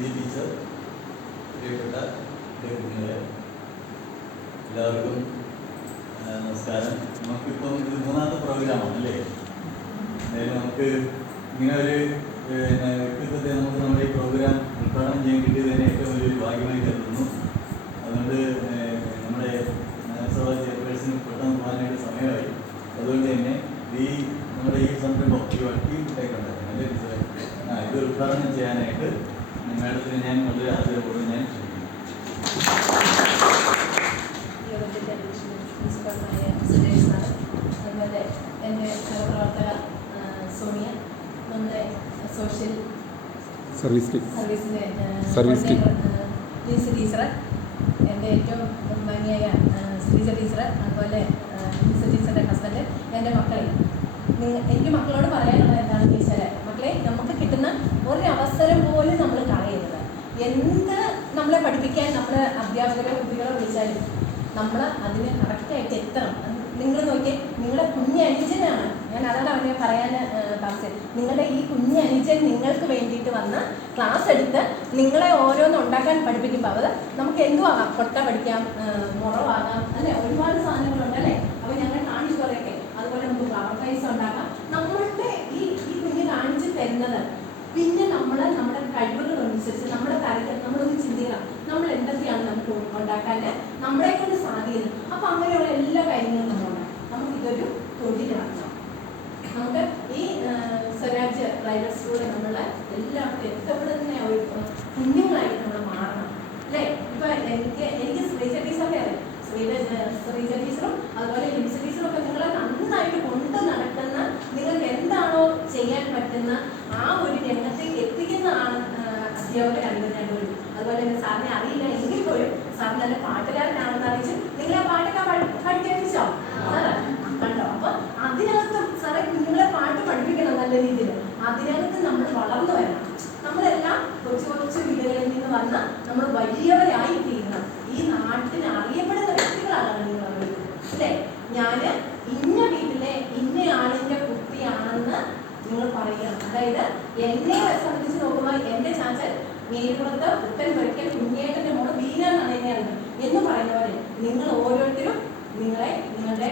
G teacher പ്രിയപ്പെട്ട കുഞ്ഞുങ്ങളെ എല്ലാവർക്കും നമസ്കാരം. നമുക്കിപ്പം ഇത് മൂന്നാമത്തെ പ്രോഗ്രാമാണ് അല്ലേ? എന്തായാലും നമുക്ക് ഇങ്ങനെ ഒരു വ്യക്തിത്വത്തെ നമുക്ക് നമ്മുടെ ഈ പ്രോഗ്രാം ഉദ്ഘാടനം ചെയ്യാൻ കിട്ടിയതിന് ഏറ്റവും വലിയൊരു ഭാഗ്യമായി കരുതുന്നു. അതുകൊണ്ട് നമ്മുടെ നഗരസഭ ചെയർപേഴ്സൺ പെട്ടെന്ന് പോകാനായിട്ട് സമയമായി. അതുകൊണ്ട് തന്നെ ഈ നമ്മുടെ ഈ സംരംഭം ഈ വട്ടി ഉണ്ടായിക്കൊണ്ടായിരുന്നു അല്ലേ ആ ഇത് ഉദ്ഘാടനം ചെയ്യാനായിട്ട് മാഡത്തിന് ഞാൻ വളരെ ആദരവോടെ ഞാൻ സർവീസ് സ്കീം സർവീസ് എന്റെ ഏറ്റവും ഭംഗിയായ ശ്രീജ ടീച്ചർ അതുപോലെ ടീച്ചറിന്റെ ഹസ്ബൻഡ് എന്റെ മക്കൾ എനിക്ക് മക്കളോട് പറയാനുള്ളത് എന്താണെന്ന് ചോദിച്ചാൽ മക്കളെ നമുക്ക് കിട്ടുന്ന ഒരു അവസരം പോലും നമ്മൾ കളയരുത് എന്ത് നമ്മളെ പഠിപ്പിക്കാൻ നമ്മൾ അധ്യാപകരെ കുട്ടികളെ വിളിച്ചാലും നമ്മൾ അതിന് കറക്റ്റായിട്ട് എത്തണം. നിങ്ങൾ നോക്കിയേ നിങ്ങളുടെ കുഞ്ഞനുജനാണ് ഞാൻ അതാണ് അവനെ പറയാൻ താമസിച്ചത് നിങ്ങളുടെ ഈ കുഞ്ഞനുജൻ നിങ്ങൾക്ക് വേണ്ടിയിട്ട് വന്ന് ക്ലാസ് എടുത്ത് നിങ്ങളെ ഓരോന്ന് ഉണ്ടാക്കാൻ പഠിപ്പിക്കുമ്പോൾ അത് നമുക്ക് എന്തും ആകാം. കൊട്ട പഠിക്കാം മുറവാകാം അല്ലെ? ഒരുപാട് സാധനങ്ങളുണ്ട് അല്ലേ? അപ്പോൾ ഞങ്ങൾ കാണിച്ചു പറയൊക്കെ അതുപോലെ നമുക്ക് ഫ്ലവർ പൈസ ഉണ്ടാക്കാം. നമ്മളുടെ ഈ ഈ കുഞ്ഞ് കാണിച്ചു തരുന്നത് പിന്നെ നമ്മൾ നമ്മുടെ കഴിവുകൾ അനുസരിച്ച് നമ്മുടെ കാര്യങ്ങൾ നമ്മളൊന്ന് ചിന്തിക്കണം നമ്മൾ എന്തൊക്കെയാണ് നമുക്ക് ഉണ്ടാക്കാൻ നമ്മളെ കൊണ്ട് സാധിക്കുന്നത് അപ്പം അങ്ങനെയുള്ള എല്ലാ കാര്യങ്ങളും നമ്മളാണ് നമുക്ക് ഇതൊരു തൊഴിലാണ് നമുക്ക് ഈ സ്വരാജ്യ റൈഡേഴ്സിലൂടെ നമ്മളെ എല്ലാവർക്കും എത്തപ്പെടുന്ന ഒരു കുഞ്ഞുങ്ങളായിട്ട് നമ്മൾ മാറണം. അല്ലേ? ഇപ്പൊ എനിക്ക് എനിക്ക് ശ്രീജ ടീച്ചറെ അറിയാം. ശ്രീജ ശ്രീജ ടീച്ചറും അതുപോലെ ലിംസ ടീച്ചറും ഒക്കെ നിങ്ങളെ നന്നായിട്ട് കൊണ്ട് നടക്കുന്ന നിങ്ങൾക്ക് എന്താണോ ചെയ്യാൻ പറ്റുന്ന ആ ഒരു രംഗത്തേക്ക് എത്തിക്കുന്നതാണ് ആ, അധ്യാപകരാണ് ഇതിനായിട്ട് വരും അതുപോലെ തന്നെ സാറിനെ അറിയില്ല എങ്കിൽ പോലും സാർ നല്ല പാട്ടുകാരനാണെന്ന് അറിയിച്ച് നിങ്ങളെ പാട്ടൊക്കെ പഠി- പഠിപ്പിച്ചോ കണ്ടോ? അപ്പൊ അതിനകത്ത് സാറേ കുഞ്ഞുങ്ങളെ പാട്ട് പഠിപ്പിക്കണം നല്ല രീതിയിൽ അതിനകത്ത് നമ്മൾ വളർന്നു വരണം. നമ്മളെല്ലാം കൊച്ചു കൊച്ചു വീടുകളിൽ നിന്ന് വന്ന നമ്മൾ വലിയവരായി തീരണം. ഈ നാട്ടിന് അറിയപ്പെടുന്ന വ്യക്തികളാണ് നിങ്ങൾ അല്ലേ? ഞാൻ ഇന്ന വീട്ടിലെ ഇന്ന ആളിന്റെ കുട്ടിയാണെന്ന് നിങ്ങൾ പറയണം അതായത് എന്നെ സംബന്ധിച്ച് നോക്കുമ്പോൾ എന്റെ ചാച്ചൻ മേൽപുറത്ത് പുത്തൻ പഠിക്കൽ കുഞ്ഞേട്ടന്റെ മോൾ വീര എന്നാണ് എന്നെ അറിയുന്നത് നിങ്ങൾ ഓരോരുത്തരും നിങ്ങളെ നിങ്ങളുടെ